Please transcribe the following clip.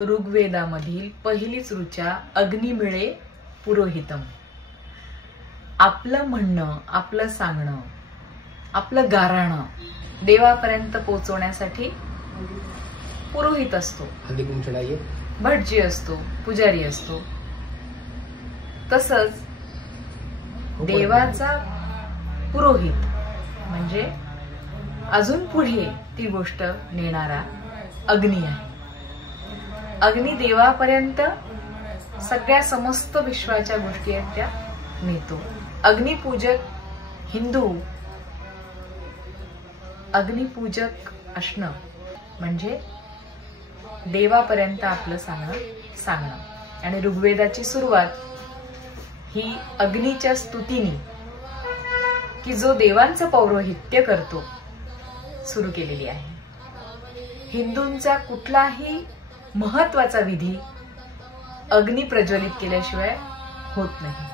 ऋग्वेदामधील पहिलीच ऋचा अग्निमिळे पुरोहितम. आपलं म्हणणं, आपलं सांगणं, आपलं गाराणं देवापर्यंत पोहोचवण्यासाठी पुरोहित असतो, भटजी असतो, पुजारी असतो. तसंच देवाचा पुरोहित म्हणजे अजून पुढे ती गोष्ट नेणारा अग्नी आहे. अग्नी देवापर्यंत सगळ्या समस्त विश्वाच्या गोष्टी आहेत त्या नेतो. अग्निपूजक हिंदू अग्निपूजक असणं म्हणजे देवापर्यंत आपलं सांगणं आणि ऋग्वेदाची सुरुवात ही अग्नीच्या स्तुतीने, की जो देवांचं पौरोहित्य करतो, सुरू केलेली आहे. हिंदूंचा कुठलाही महत्वाचा विधी अग्नी प्रज्वलित केल्याशिवाय होत नाही.